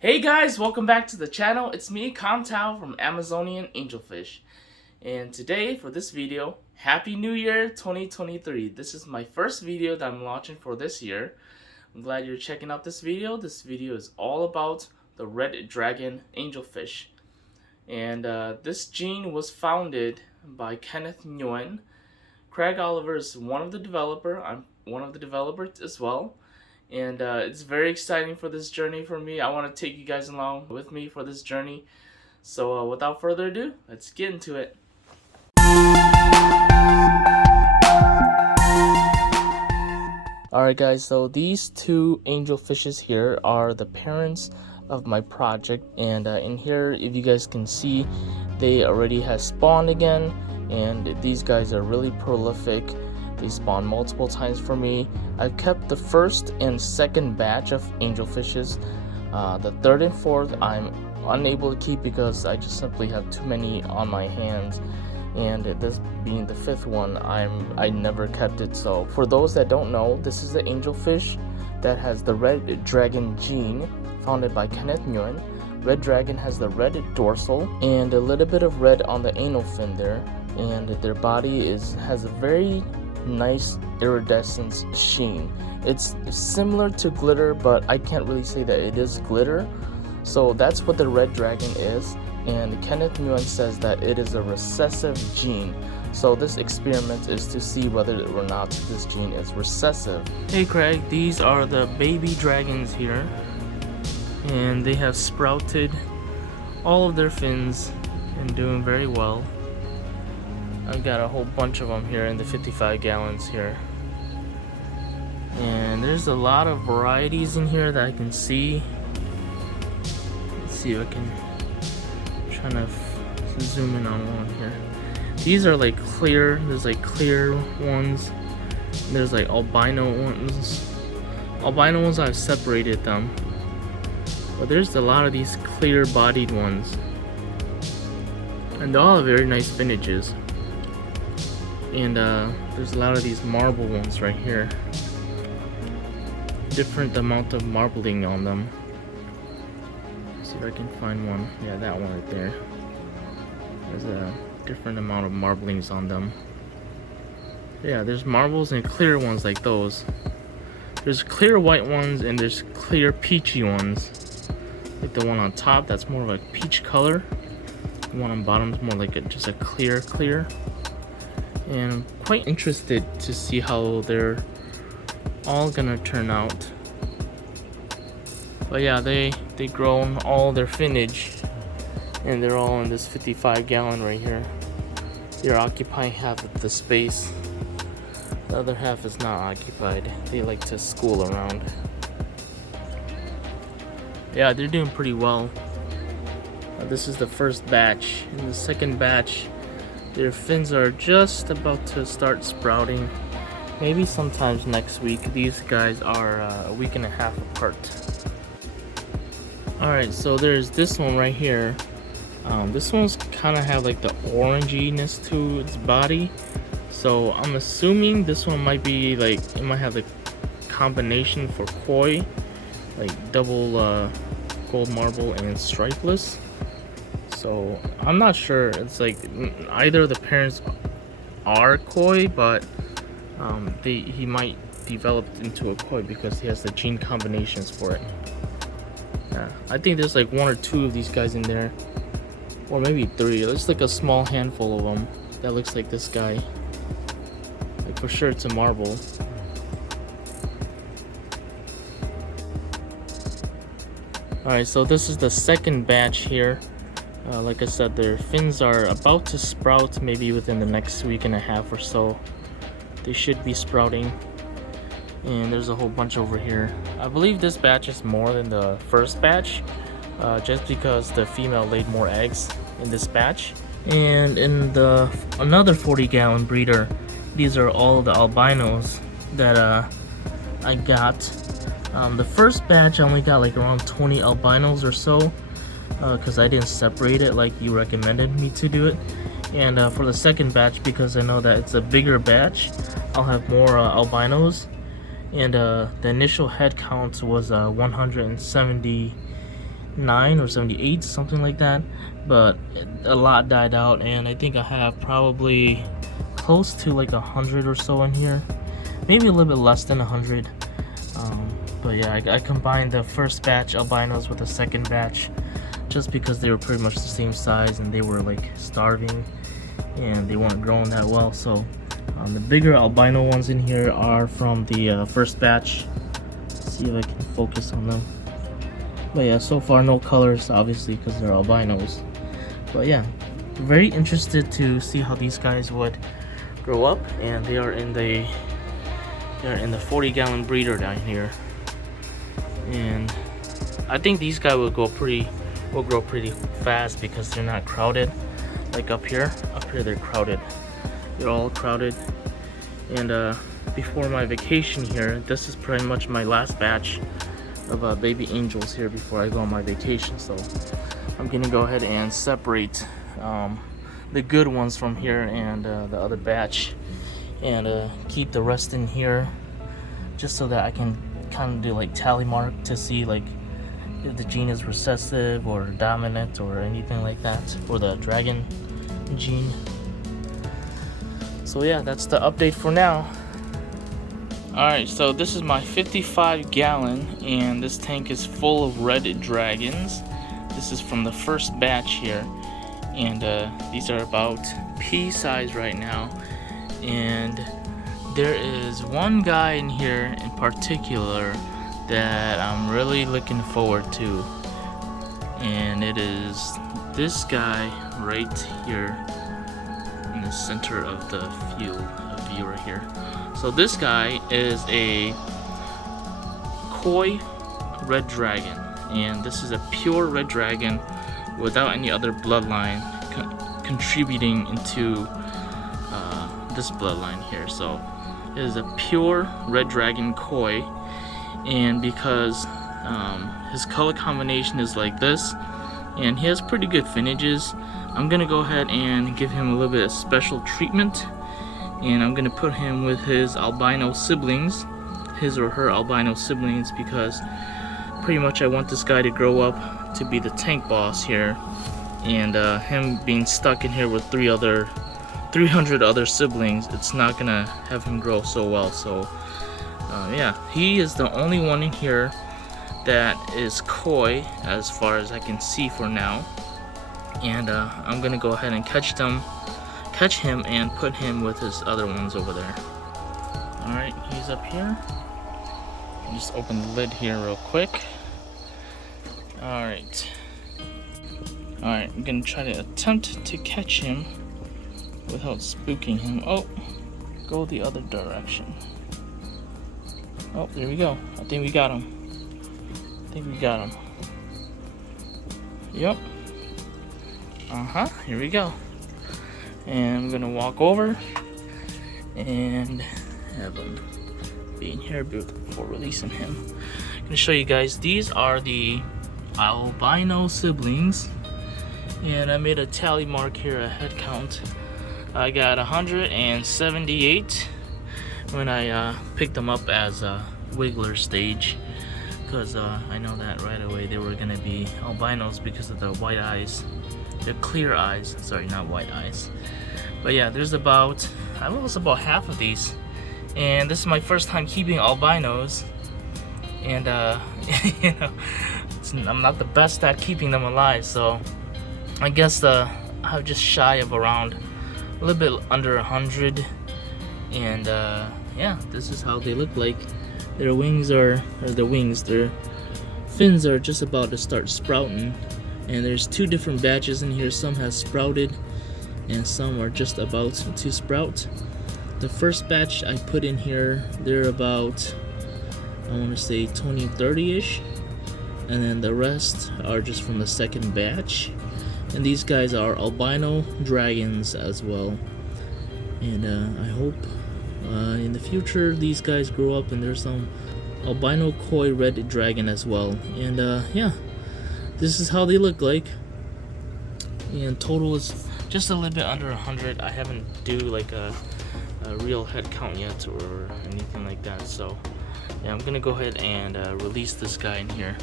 Hey guys, welcome back to the channel. It's me, Comtao from Amazonian Angelfish. And today, for this video, Happy New Year 2023. This is my first video that I'm launching for this year. I'm glad you're checking out this video. This video is all about the red dragon angelfish. And this gene was founded by Kenneth Nguyen. Craig Oliver is one of the developers. I'm one of the developers as well. And it's very exciting for this journey for me. I want to take you guys along with me for this journey. So without further ado, let's get into it. Alright guys, so these two angelfishes here are the parents of my project. And in here, if you guys can see, they already have spawned again. And these guys are really prolific. They spawn multiple times for me. I've kept the first and second batch of angelfishes. The third and fourth I'm unable to keep because I just simply have too many on my hands. And this being the fifth one, I never kept it. So for those that don't know, this is the angelfish that has the red dragon gene founded by Kenneth Nguyen. Red dragon has the red dorsal and a little bit of red on the anal fin there. And their body has a very nice iridescent sheen. It's similar to glitter, but I can't really say that it is glitter. So that's what the red dragon is, and Kenneth Nguyen says that it is a recessive gene. So this experiment is to see whether or not this gene is recessive. Hey Craig, these are the baby dragons here, and they have sprouted all of their fins and doing very well. I've got a whole bunch of them here in the 55 gallons here. And there's a lot of varieties in here that I can see. Let's see if I can try to zoom in on one here. These are like clear, there's like clear ones. There's like albino ones. Albino ones, I've separated them. But there's a lot of these clear bodied ones. And they all have very nice finishes. And there's a lot of these marble ones right here. Different amount of marbling on them. Let's see if I can find one. Yeah, that one right there. There's a different amount of marblings on them. Yeah, there's marbles and clear ones like those. There's clear white ones and there's clear peachy ones. Like the one on top, that's more of a peach color. The one on bottom is more like just a clear. And I'm quite interested to see how they're all gonna turn out. But yeah, they grown all their finnage, and they're all in this 55 gallon right here. They're occupying half of the space. The other half is not occupied. They like to school around. Yeah, they're doing pretty well. This is the first batch. In the second batch, their fins are just about to start sprouting. Maybe sometimes next week. These guys are a week and a half apart. Alright, so there's this one right here. This one's kind of have like the oranginess to its body. So I'm assuming this one might be like, it might have the combination for koi. Like double gold marble and stripeless. So I'm not sure. It's like either of the parents are koi, but he might develop into a koi because he has the gene combinations for it. Yeah, I think there's like one or two of these guys in there, or maybe three. There's like a small handful of them that looks like this guy. Like for sure it's a marble. Alright, so this is the second batch here. Like I said, their fins are about to sprout maybe within the next week and a half or so. They should be sprouting. And there's a whole bunch over here. I believe this batch is more than the first batch, just because the female laid more eggs in this batch. And in the another 40 gallon breeder, these are all the albinos that I got. The first batch I only got like around 20 albinos or so, because I didn't separate it like you recommended me to do it. And for the second batch, because I know that it's a bigger batch, I'll have more albinos. And the initial head count was 170 79 or 78, something like that, but a lot died out, and I think I have probably close to like 100 or so in here, maybe a little bit less than 100. But yeah, I combined the first batch albinos with the second batch just because they were pretty much the same size and they were like starving and they weren't growing that well. So the bigger albino ones in here are from the first batch. Let's see if I can focus on them. But yeah, so far no colors, obviously, because they're albinos. But yeah, very interested to see how these guys would grow up, and they are in the 40-gallon breeder down here, and I think these guys will grow pretty fast because they're not crowded like up here. Up here they're crowded. They're all crowded. And before my vacation here, this is pretty much my last batch of baby angels here before I go on my vacation. So I'm gonna go ahead and separate the good ones from here and the other batch, and keep the rest in here just so that I can kind of do like tally mark to see like if the gene is recessive or dominant or anything like that, or the dragon gene. So yeah, that's the update for now. Alright, so this is my 55-gallon, and this tank is full of red dragons. This is from the first batch here, and these are about pea size right now. And there is one guy in here in particular that I'm really looking forward to, and it is this guy right here in the center of the view right here. So this guy is a koi red dragon, and this is a pure red dragon without any other bloodline contributing into this bloodline here. So it is a pure red dragon koi, and because his color combination is like this and he has pretty good finishes, I'm gonna go ahead and give him a little bit of special treatment, and I'm gonna put him with his albino siblings, his or her albino siblings, because pretty much I want this guy to grow up to be the tank boss here, and him being stuck in here with 300 other siblings, it's not gonna have him grow so well. So yeah, he is the only one in here that is koi as far as I can see for now, and I'm gonna go ahead and catch him and put him with his other ones over there. Alright, he's up here. I'll just open the lid here real quick. Alright, I'm gonna try to attempt to catch him without spooking him. Oh, go the other direction. Oh, there we go. I think we got him. Yep. Here we go. And I'm gonna walk over and have him be in here before releasing him. I'm gonna show you guys, these are the albino siblings, and I made a tally mark here, a head count. I got 178 when I picked them up as a wiggler stage, because I know that right away they were gonna be albinos because of the white eyes, the clear eyes, sorry, not white eyes. But yeah, there's about, I lost about half of these, and this is my first time keeping albinos, and you know, I'm not the best at keeping them alive, so I guess I'm just shy of around a little bit under 100, and yeah, this is how they look like. Their wings their fins are just about to start sprouting, and there's two different batches in here. Some has sprouted and some are just about to sprout. The first batch I put in here, they're about, I want to say 20-30ish, and then the rest are just from the second batch. And these guys are albino dragons as well, and I hope in the future these guys grow up and there's some albino koi red dragon as well. And yeah, this is how they look like, and total is just a little bit under 100. I haven't do like a real head count yet or anything like that, so yeah, I'm gonna go ahead and release this guy in here.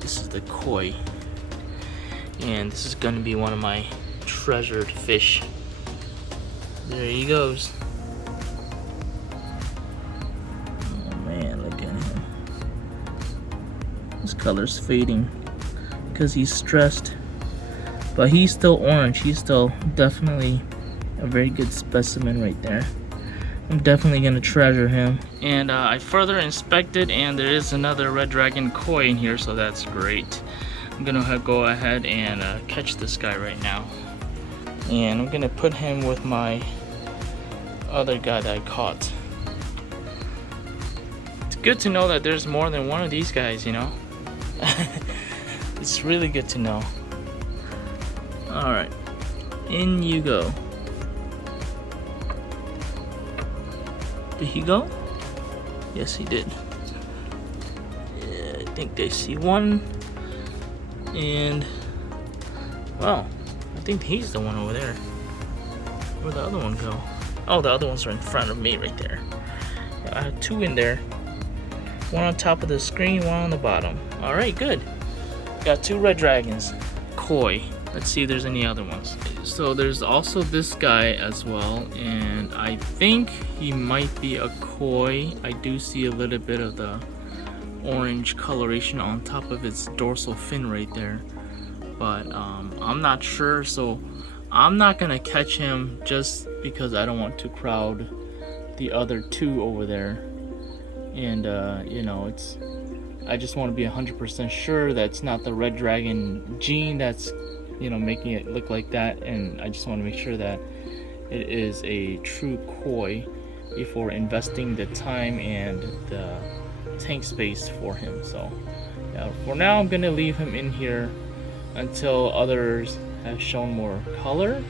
This is the koi And this is gonna be one of my treasured fish. There he goes. Oh man, look at him. His color's fading because he's stressed. But he's still orange. He's still definitely a very good specimen right there. I'm definitely gonna treasure him. And I further inspected, and there is another red dragon koi in here, so that's great. I'm gonna go ahead and catch this guy right now. And I'm gonna put him with my other guy that I caught. It's good to know that there's more than one of these guys, you know? It's really good to know. Alright, in you go. Did he go? Yes, he did. Yeah, I think they see one. And, well, I think he's the one over there. Where'd the other one go? Oh, the other ones are in front of me right there. I have two in there. One on top of the screen, one on the bottom. Alright, good. Got two red dragons. Koi. Let's see if there's any other ones. So there's also this guy as well, and I think he might be a koi. I do see a little bit of the orange coloration on top of its dorsal fin right there, but I'm not sure, so I'm not gonna catch him just because I don't want to crowd the other two over there. And you know, I just want to be 100% sure that's not the red dragon gene that's, you know, making it look like that, and I just want to make sure that it is a true koi before investing the time and the tank space for him. So yeah, for now I'm gonna leave him in here until others have shown more color,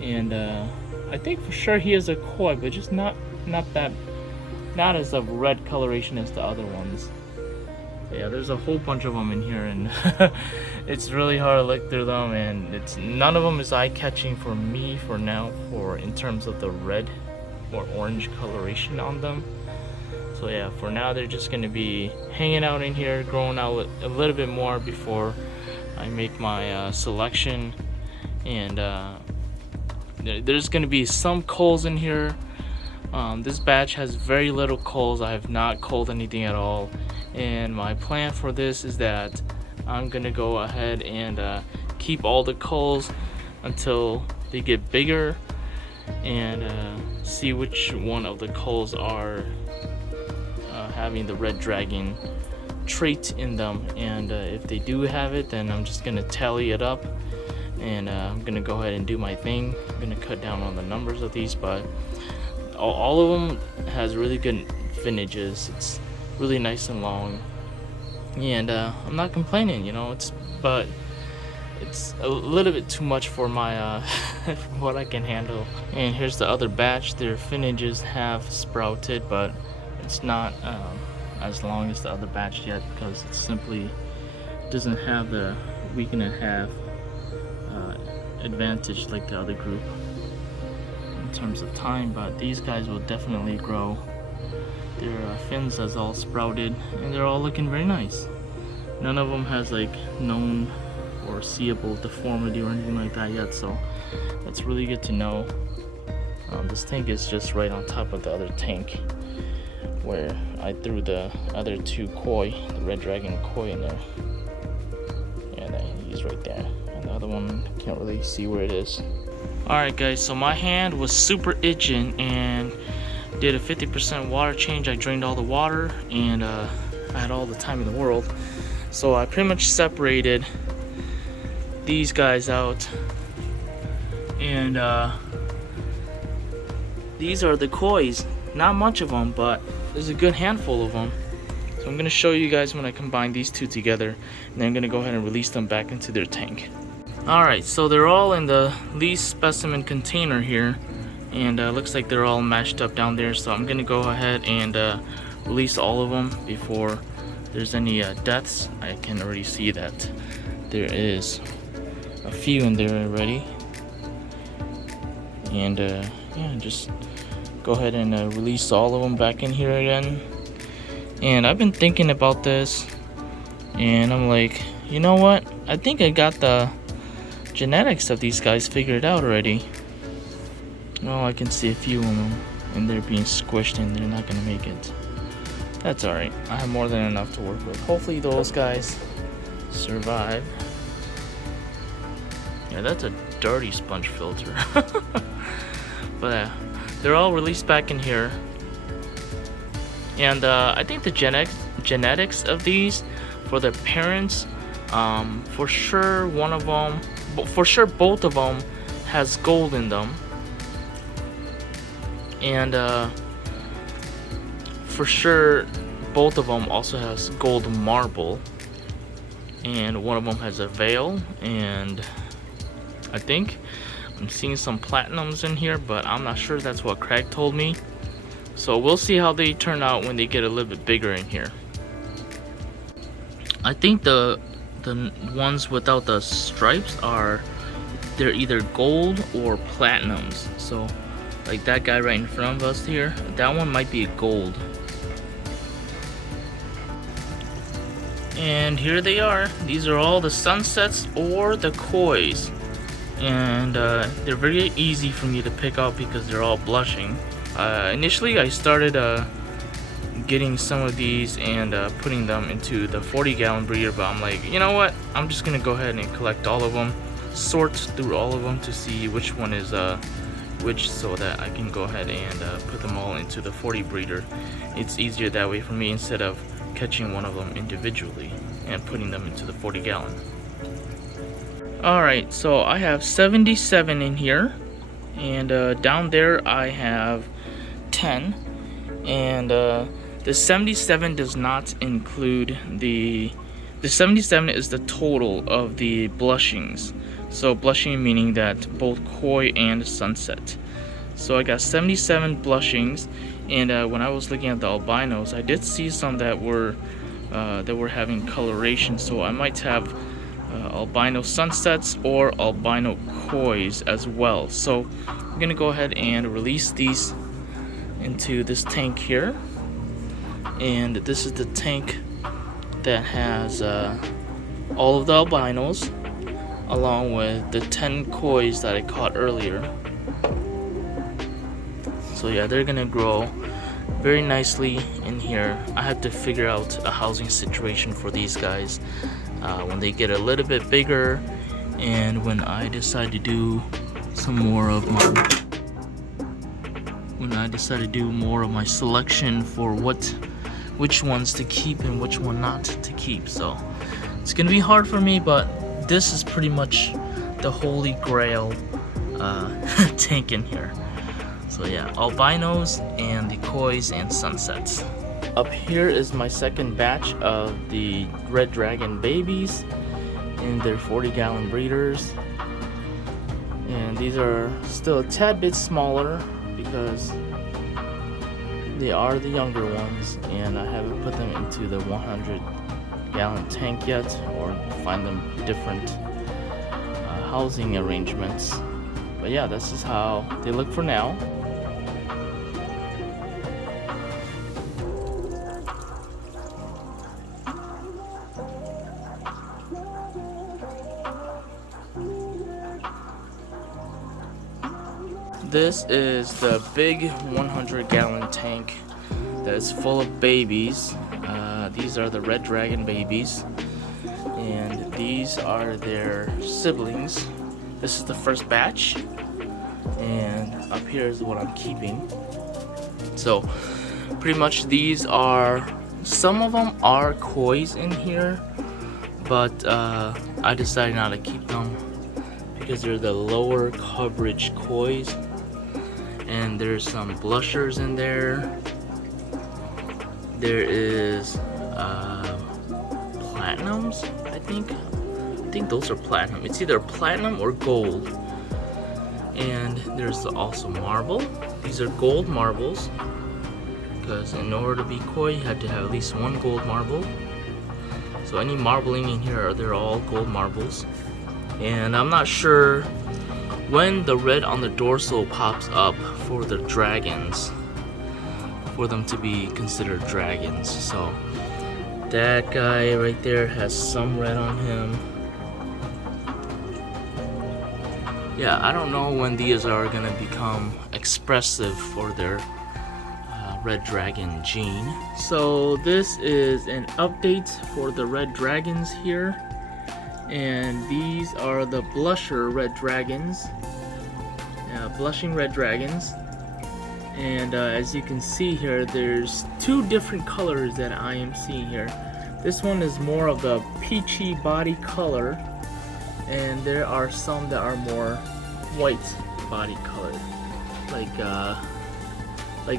and I think for sure he is a koi, but just not as of red coloration as the other ones. Yeah, there's a whole bunch of them in here, and it's really hard to look through them, and none of them is eye-catching for me for now, in terms of the red or orange coloration on them. So yeah, for now they're just gonna be hanging out in here, growing out a little bit more before I make my selection. And there's gonna be some culls in here. This batch has very little culls. I have not culled anything at all. And my plan for this is that I'm gonna go ahead and keep all the culls until they get bigger, and see which one of the culls are having the red dragon trait in them. And if they do have it, then I'm just gonna tally it up, and I'm gonna go ahead and do my thing. I'm gonna cut down on the numbers of these, but all of them has really good finnages. It's really nice and long, and I'm not complaining, you know. But it's a little bit too much for my for what I can handle. And here's the other batch. Their finnages have sprouted, but it's not as long as the other batch yet, because it simply doesn't have the week and a half advantage like the other group in terms of time. But these guys will definitely grow. Their fins has all sprouted, and they're all looking very nice. None of them has like known or seeable deformity or anything like that yet, so that's really good to know. This tank is just right on top of the other tank where I threw the other two koi, the red dragon koi, in there. Yeah, he's right there, and the other one can't really see where it is. Alright guys, so my hand was super itching, and did a 50% water change. I drained all the water, and I had all the time in the world, so I pretty much separated these guys out, and these are the kois. Not much of them, but there's a good handful of them. So I'm gonna show you guys when I combine these two together, and then I'm gonna go ahead and release them back into their tank. Alright, so they're all in the least specimen container here, and looks like they're all matched up down there. So I'm gonna go ahead and release all of them before there's any deaths. I can already see that there is a few in there already, and yeah, just go ahead and release all of them back in here again. And I've been thinking about this, and I'm like, you know what, I think I got the genetics of these guys figured out already. Oh, I can see a few of them, and they're being squished and they're not gonna make it. That's alright. I have more than enough to work with. Hopefully those guys survive. Yeah, that's a dirty sponge filter. But they're all released back in here. And I think the genetics of these for the parents, for sure one of them, for sure both of them has gold in them. And for sure both of them also has gold marble. And one of them has a veil, and I think I'm seeing some platinums in here, but I'm not sure. That's what Craig told me. So we'll see how they turn out when they get a little bit bigger in here. I think the ones without the stripes they're either gold or platinums. So like that guy right in front of us here, that one might be a gold. And here they are. These are all the sunsets or the kois. And they're very easy for me to pick out because they're all blushing. Initially I started getting some of these and putting them into the 40-gallon breeder, but I'm like, you know what, I'm just gonna go ahead and collect all of them, sort through all of them to see which one is which, so that I can go ahead and put them all into the 40 breeder. It's easier that way for me instead of catching one of them individually and putting them into the 40-gallon. Alright, so I have 77 in here, and down there I have 10, and the 77 does not include the 77 is the total of the blushings. So blushing meaning that both koi and sunset. So I got 77 blushings, and when I was looking at the albinos, I did see some that were having coloration. So I might have albino sunsets or albino kois as well. So I'm gonna go ahead and release these into this tank here, and this is the tank that has all of the albinos along with the 10 kois that I caught earlier. So yeah, they're gonna grow very nicely in here. I have to figure out a housing situation for these guys when they get a little bit bigger, and when I decide to do more of my selection for which ones to keep and which one not to keep. So it's gonna be hard for me, but this is pretty much the holy grail tank in here. So yeah, albinos and the kois and sunsets. Up here is my second batch of the red dragon babies in their 40-gallon breeders, and these are still a tad bit smaller because they are the younger ones, and I haven't put them into the 100-gallon tank yet, or find them different housing arrangements. But yeah, this is how they look for now. This is the big 100-gallon tank that is full of babies. These are the red dragon babies, and these are their siblings. This is the first batch, and up here is what I'm keeping. So pretty much these are, some of them are kois in here, but I decided not to keep them because they're the lower coverage kois. And there's some blushers in there. There is platinums, I think those are platinum. It's either platinum or gold. And there's also marble. These are gold marbles, because in order to be koi you had to have at least one gold marble. So any marbling in here, they're all gold marbles. And I'm not sure when the red on the dorsal pops up for the dragons, for them to be considered dragons. So that guy right there has some red on him. Yeah, I don't know when these are gonna become expressive for their red dragon gene. So this is an update for the red dragons here, and these are the blusher red dragons, blushing red dragons. And as you can see here, there's two different colors that I am seeing here. This one is more of the peachy body color, and there are some that are more white body color, like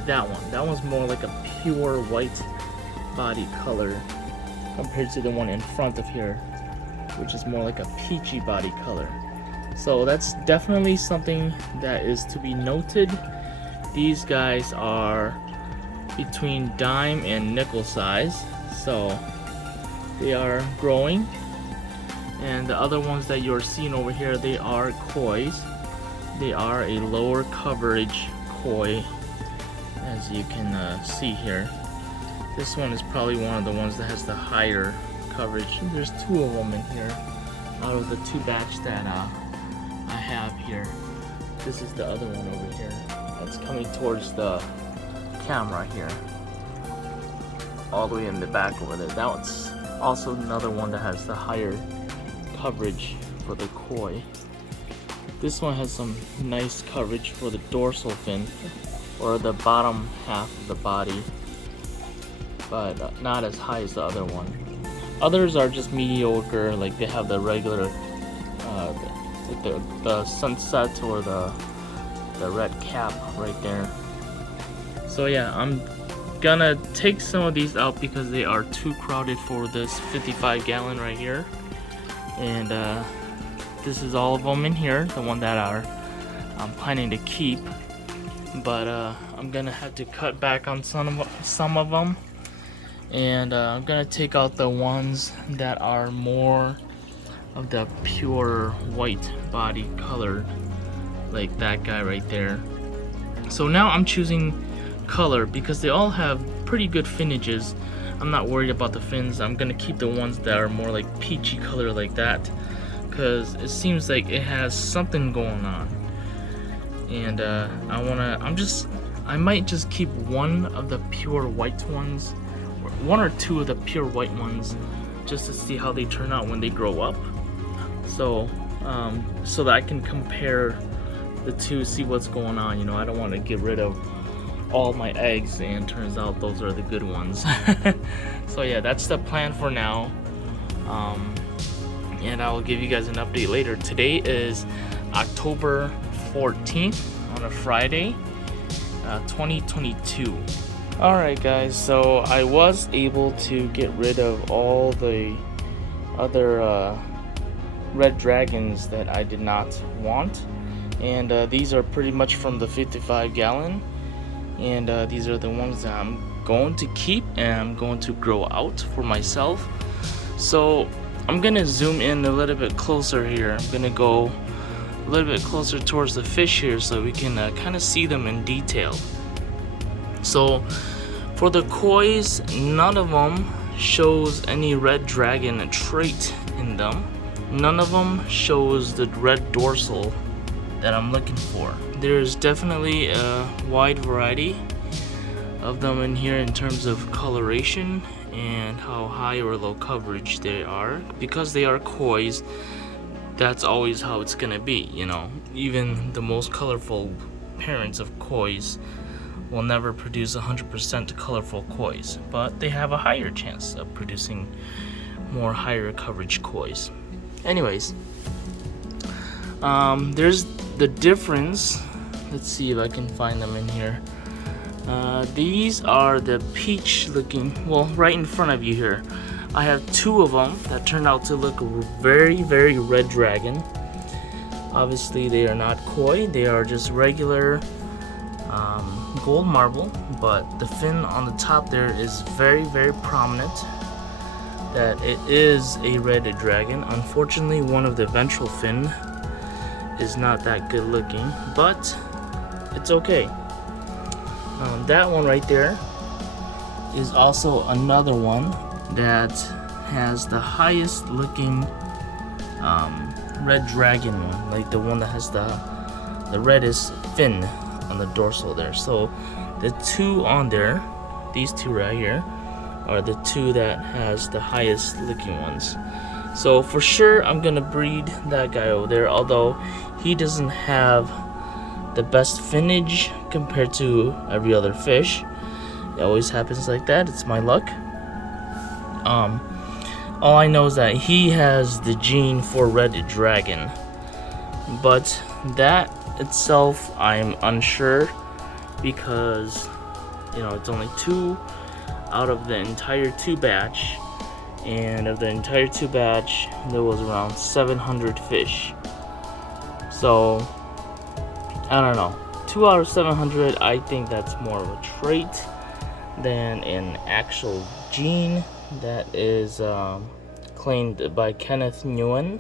that one. That one's more like a pure white body color compared to the one in front of here, which is more like a peachy body color. So that's definitely something that is to be noted. These guys are between dime and nickel size, so they are growing. And the other ones that you're seeing over here, they are kois. They are a lower coverage koi, as you can see here. This one is probably one of the ones that has the higher coverage. There's two of them in here out of the two batch that I have here. This is the other one over here. It's coming towards the camera here, all the way in the back over there. That one's also another one that has the higher coverage for the koi. This one has some nice coverage for the dorsal fin, or the bottom half of the body, but not as high as the other one. Others are just mediocre, like they have the regular the sunset or the red cap right there. So yeah, I'm gonna take some of these out because they are too crowded for this 55 gallon right here. And this is all of them in here, the one that I'm planning to keep. But I'm gonna have to cut back on some of them, and I'm gonna take out the ones that are more of the pure white body color, like that guy right there. So now I'm choosing color because they all have pretty good finishes. I'm not worried about the fins. I'm gonna keep the ones that are more like peachy color like that, because it seems like it has something going on. And I might just keep one of the pure white ones, or one or two of the pure white ones, just to see how they turn out when they grow up. So so that I can compare the two, see what's going on. You know, I don't want to get rid of all my eggs and turns out those are the good ones. So yeah, that's the plan for now. And I will give you guys an update later. Today is October 14th on a Friday, 2022. Alright guys, so I was able to get rid of all the other red dragons that I did not want, and these are pretty much from the 55 gallon, and these are the ones that I'm going to keep and I'm going to grow out for myself. So I'm gonna zoom in a little bit closer here. I'm gonna go a little bit closer towards the fish here so we can kind of see them in detail. So for the kois, none of them shows any red dragon trait in them. None of them shows the red dorsal that I'm looking for. There's definitely a wide variety of them in here in terms of coloration and how high or low coverage they are. Because they are kois, that's always how it's gonna be, you know. Even the most colorful parents of kois will never produce 100% colorful kois, but they have a higher chance of producing more higher coverage kois. Anyways, there's the difference. Let's see if I can find them in here. These are the peach looking, well, right in front of you here. I have two of them that turned out to look very, very red dragon. Obviously they are not koi, they are just regular gold marble, but the fin on the top there is very, very prominent that it is a red dragon. Unfortunately, one of the ventral fin is not that good looking, but it's okay. That one right there is also another one that has the highest looking red dragon one, like the one that has the reddest fin on the dorsal there. So the two on there, these two right here, are the two that has the highest looking ones. So for sure I'm gonna breed that guy over there, although he doesn't have the best finnage compared to every other fish. It always happens like that. It's my luck. All I know is that he has the gene for red dragon, but that itself I'm unsure, because you know it's only 2 out of the entire 2 batch, and of the entire 2 batch there was around 700 fish. So I don't know, 2 out of 700, I think that's more of a trait than an actual gene that is claimed by Kenneth Nguyen.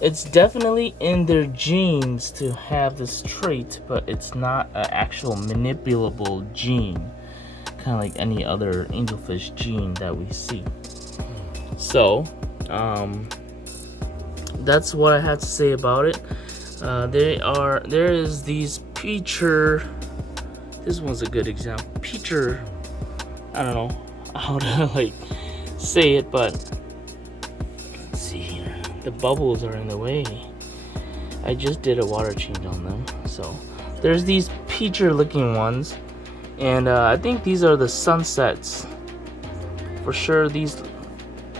It's definitely in their genes to have this trait, but it's not an actual manipulable gene, kind of like any other angelfish gene that we see. So that's what I have to say about it. There is these Peacher. This one's a good example. Peacher, I don't know how to like say it, but let's see here. The bubbles are in the way. I just did a water change on them. So there's these Peacher looking ones, and I think these are the sunsets. For sure,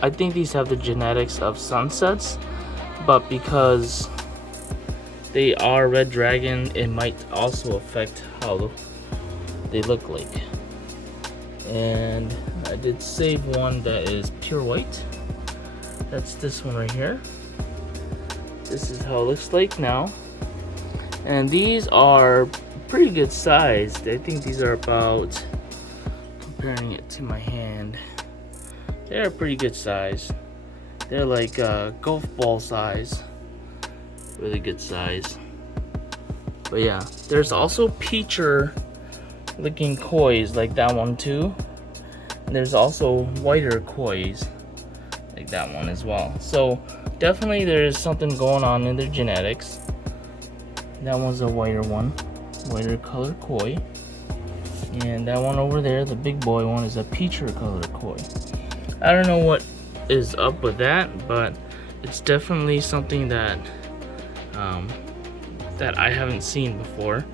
I think these have the genetics of sunsets, but because they are red dragon, it might also affect how they look like. And I did save one that is pure white. That's this one right here. This is how it looks like now. And these are pretty good sized. I think these are about, comparing it to my hand, they're pretty good size. They're like golf ball size. Really good size. But yeah, there's also Peacher looking kois like that one too. And there's also whiter kois like that one as well. So definitely there's something going on in their genetics. That one's a whiter one, whiter color koi. And that one over there, the big boy one, is a Peacher color koi. I don't know what is up with that, but it's definitely something that that I haven't seen before.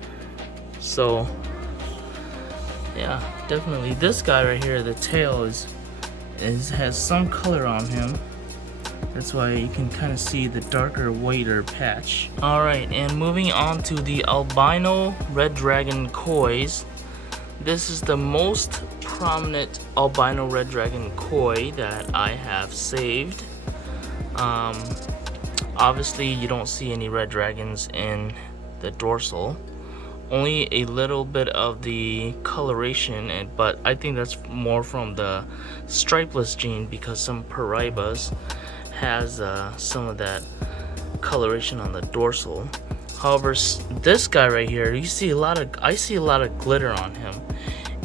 So yeah, definitely this guy right here, the tail has some color on him. That's why you can kind of see the darker, whiter patch. All right, and moving on to the albino red dragon kois. This is the most prominent albino red dragon koi that I have saved. Obviously you don't see any red dragons in the dorsal, only a little bit of the coloration, but I think that's more from the stripeless gene, because some Paraibas has some of that coloration on the dorsal. However, this guy right here, I see a lot of glitter on him,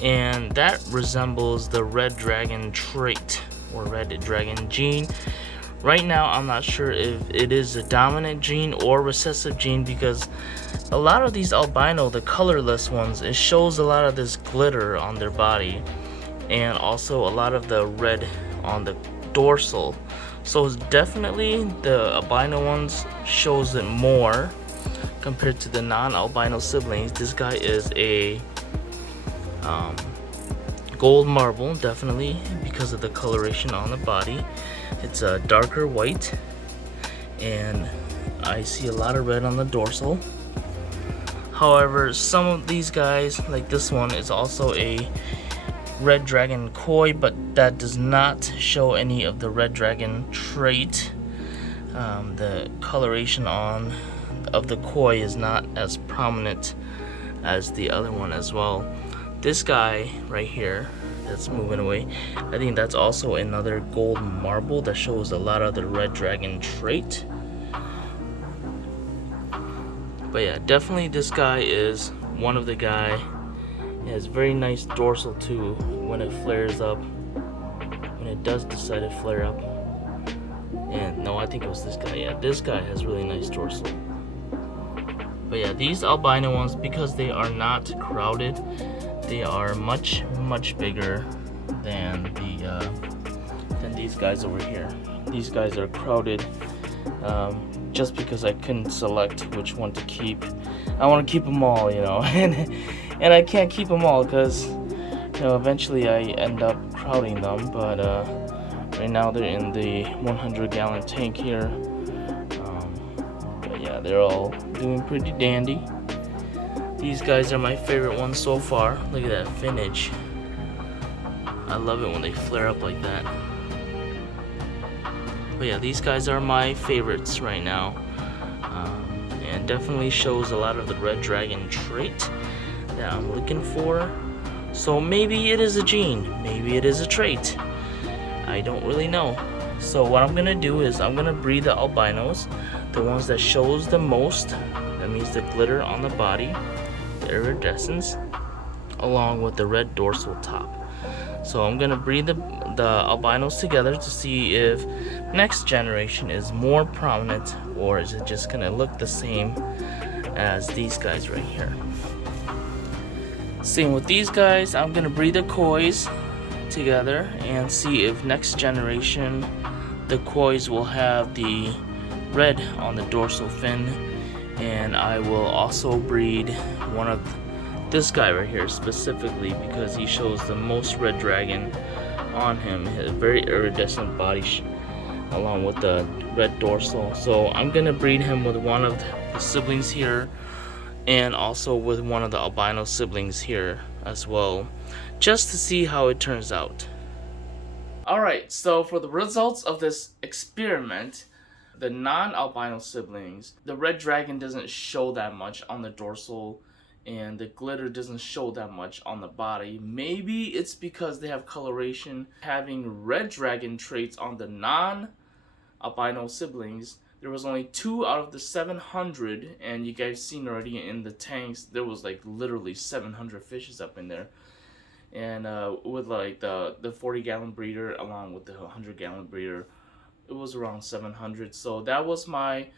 and that resembles the red dragon trait or red dragon gene. Right now I'm not sure if it is a dominant gene or recessive gene, because a lot of these albino, the colorless ones, it shows a lot of this glitter on their body, and also a lot of the red on the dorsal. So it's definitely the albino ones shows it more compared to the non-albino siblings. This guy is a gold marble, definitely, because of the coloration on the body. It's a darker white, and I see a lot of red on the dorsal. However, some of these guys, like this one, is also a red dragon koi, but that does not show any of the red dragon trait. The coloration of the koi is not as prominent as the other one as well. This guy right here that's moving away, I think that's also another gold marble that shows a lot of the red dragon trait. But yeah, definitely this guy is one of the guy. It has very nice dorsal too when it flares up, when it does decide to flare up. And no, I think it was this guy. Yeah, this guy has really nice dorsal. But yeah, these albino ones, because they are not crowded, they are much bigger than these guys over here. These guys are crowded, just because I couldn't select which one to keep. I want to keep them all, you know, and I can't keep them all because, you know, eventually I end up crowding them. But right now they're in the 100-gallon tank here. But yeah, they're all doing pretty dandy. These guys are my favorite ones so far. Look at that finnage. I love it when they flare up like that. But yeah, these guys are my favorites right now. And definitely shows a lot of the red dragon trait that I'm looking for. So maybe it is a gene, maybe it is a trait. I don't really know. So what I'm gonna do is I'm gonna breed the albinos, the ones that shows the most. That means the glitter on the body, the iridescence, along with the red dorsal top. So I'm gonna breed the albinos together to see if next generation is more prominent, or is it just gonna look the same as these guys right here. Same with these guys. I'm gonna breed the kois together and see if next generation the kois will have the red on the dorsal fin. And I will also breed one of this guy right here specifically because he shows the most red dragon on him. He has a very iridescent body along with the red dorsal. So I'm gonna breed him with one of the siblings here and also with one of the albino siblings here as well, just to see how it turns out. Alright, so for the results of this experiment, the non-albino siblings, the red dragon doesn't show that much on the dorsal and the glitter doesn't show that much on the body. Maybe it's because they have coloration. Having red dragon traits on the non-albino siblings, there was only 2 out of the 700, and you guys seen already in the tanks, there was like literally 700 fishes up in there. And with like the 40-gallon breeder along with the 100-gallon breeder, it was around 700. So that was my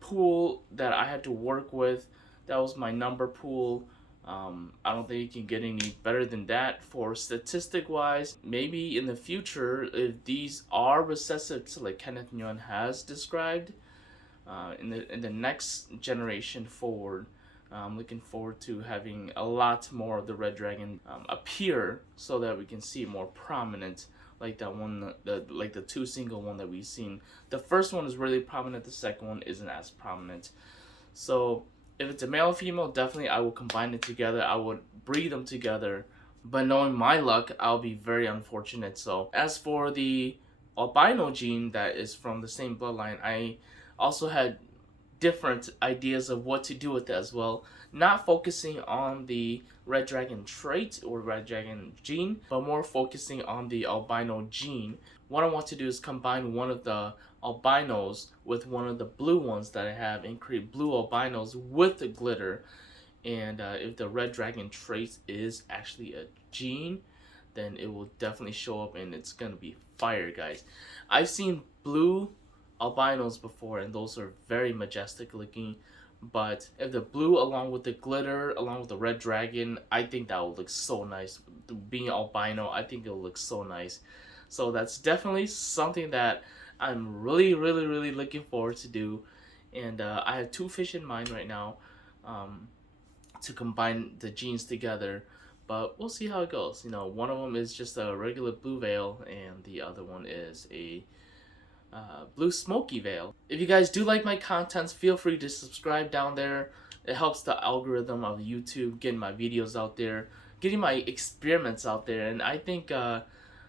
pool that I had to work with. That was my number pool. I don't think you can get any better than that for statistic wise. Maybe in the future, if these are recessive, like Kenneth Nguyen has described, in the next generation forward, I'm looking forward to having a lot more of the red dragon appear so that we can see more prominent, like that one, like the 2 single one that we've seen. The first one is really prominent, the second one isn't as prominent. So if it's a male or female, definitely I will combine it together. I would breed them together. But knowing my luck, I'll be very unfortunate. So as for the albino gene that is from the same bloodline, I also had different ideas of what to do with it as well. Not focusing on the red dragon trait or red dragon gene, but more focusing on the albino gene. What I want to do is combine one of the albinos with one of the blue ones that I have and create blue albinos with the glitter. And if the red dragon trait is actually a gene, then it will definitely show up and it's gonna be fire, guys. I've seen blue albinos before and those are very majestic looking, but if the blue along with the glitter along with the red dragon, I think that will look so nice. Being albino, I think it'll look so nice. So that's definitely something that I'm really looking forward to do. And I have 2 fish in mind right now to combine the genes together, but we'll see how it goes. You know, one of them is just a regular blue veil and the other one is a blue smoky veil. If you guys do like my contents, feel free to subscribe down there. It helps the algorithm of YouTube getting my videos out there, getting my experiments out there. And I think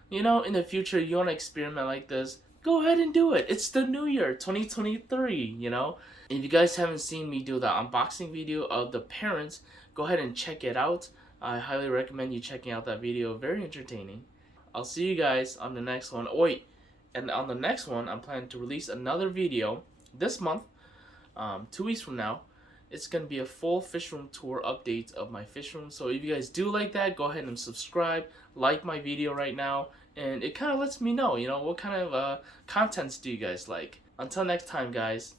you know, in the future you want to experiment like this, go ahead and do it. It's the new year, 2023, you know. If you guys haven't seen me do the unboxing video of the parents, go ahead and check it out. I highly recommend you checking out that video. Very entertaining. I'll see you guys on the next one. Oh, wait, and on the next one, I'm planning to release another video this month, 2 weeks from now. It's going to be a full fish room tour update of my fish room. So if you guys do like that, go ahead and subscribe, like my video right now, and it kind of lets me know, what kind of contents do you guys like. Until next time, guys.